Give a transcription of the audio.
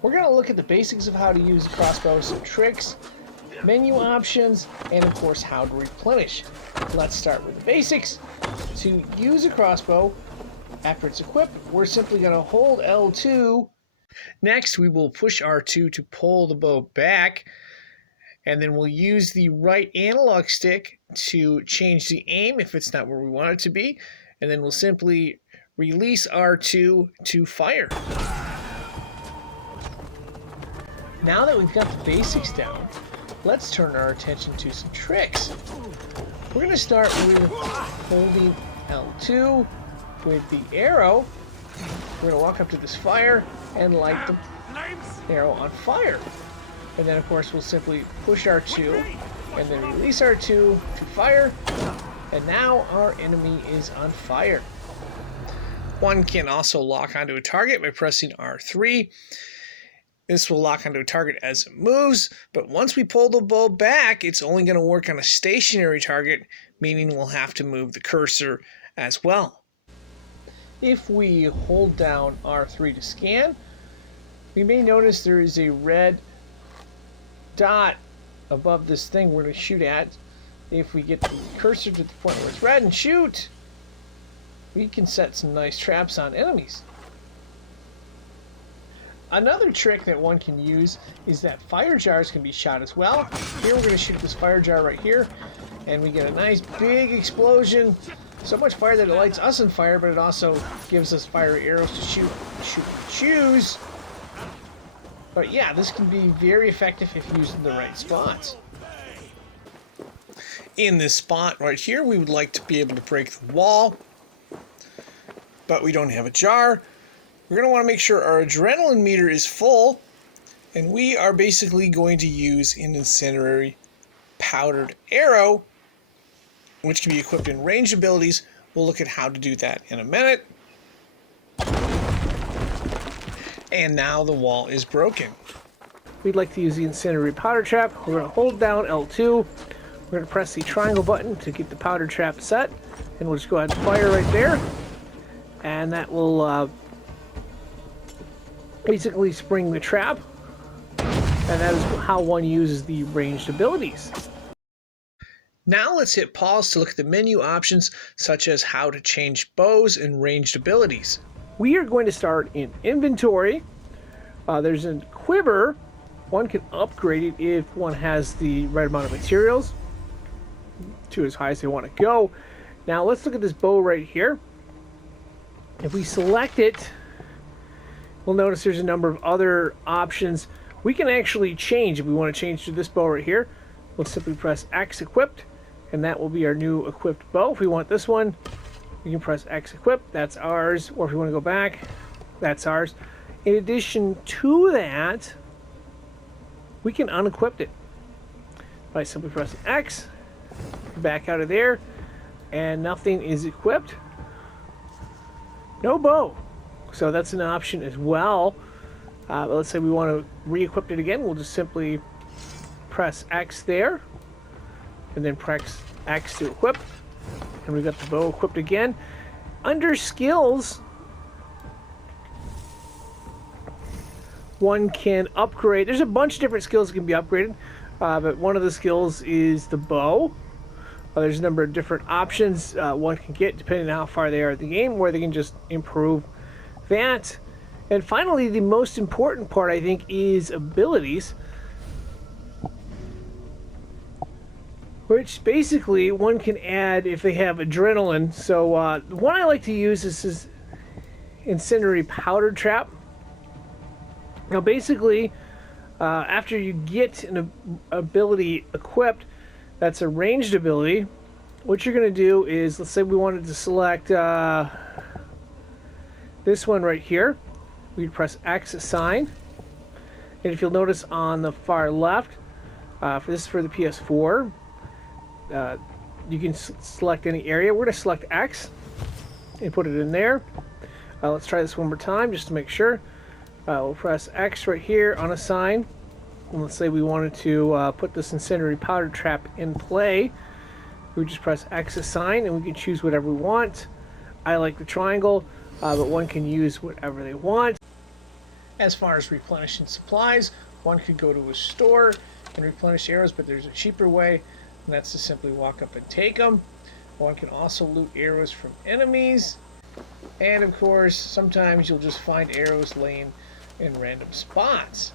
We're going to look at the basics of how to use a crossbow, some tricks, menu options, and of course how to replenish. Let's start with the basics. To use a crossbow, after it's equipped, we're simply going to hold L2. Next, we will push R2 to pull the bow back, and then we'll use the right analog stick to change the aim if it's not where we want it to be, and then we'll simply release R2 to fire. Now that we've got the basics down, let's turn our attention to some tricks. We're going to start with holding L2 with the arrow. We're going to walk up to this fire and light the arrow on fire. And then, of course, we'll simply push R2 and then release R2 to fire. And now our enemy is on fire. One can also lock onto a target by pressing R3. This will lock onto a target as it moves, but once we pull the bow back, it's only going to work on a stationary target, meaning we'll have to move the cursor as well. If we hold down R3 to scan, we may notice there is a red dot above this thing we're going to shoot at. If we get the cursor to the point where it's red and shoot, we can set some nice traps on enemies. Another trick that one can use is that fire jars can be shot as well. Here we're going to shoot this fire jar right here, and we get a nice big explosion. So much fire that it lights us on fire, but it also gives us fiery arrows to shoot and choose. But yeah, this can be very effective if used in the right spots. In this spot right here, we would like to be able to break the wall, but we don't have a jar. We're going to want to make sure our adrenaline meter is full, and we are basically going to use an incendiary powdered arrow, which can be equipped in ranged abilities. We'll look at how to do that in a minute. And now the wall is broken. We'd like to use the incendiary powder trap. We're going to hold down L2. We're going to press the triangle button to get the powder trap set, and we'll just go ahead and fire right there. And that will basically spring the trap, and that is how one uses the ranged abilities. Now let's hit pause to look at the menu options, such as how to change bows and ranged abilities. We are going to start in inventory. There's a quiver. One can upgrade it if one has the right amount of materials to as high as they want to go. Now let's look at this bow right here. If we select it, we'll notice there's a number of other options. We can actually change. If we want to change to this bow right here, we'll simply press X equipped, and that will be our new equipped bow. If we want this one, we can press X equipped, that's ours. Or if we want to go back, that's ours. In addition to that, we can unequip it by simply pressing X, back out of there, and nothing is equipped. No bow. So that's an option as well. Let's say we want to re-equip it again. We'll just simply press X there, and then press X to equip. And we've got the bow equipped again. Under skills, one can upgrade. There's a bunch of different skills that can be upgraded, but one of the skills is the bow. There's a number of different options one can get depending on how far they are in the game, where they can just improve that. And finally, the most important part, I think, is abilities, which basically one can add if they have adrenaline. So the one I like to use is incendiary powder trap. Now basically, after you get an ability equipped, that's a ranged ability. What you're going to do is, let's say we wanted to select this one right here. We'd press X assign. And if you'll notice on the far left, for this is for the PS4, you can select any area. We're going to select X and put it in there. Let's try this one more time just to make sure. We'll press X right here, unassign. And let's say we wanted to put this incendiary powder trap in play. We just press X assign, and we can choose whatever we want. I like the triangle, but one can use whatever they want. As far as replenishing supplies, one could go to a store and replenish arrows, but there's a cheaper way, and that's to simply walk up and take them. One can also loot arrows from enemies, and of course, sometimes you'll just find arrows laying in random spots.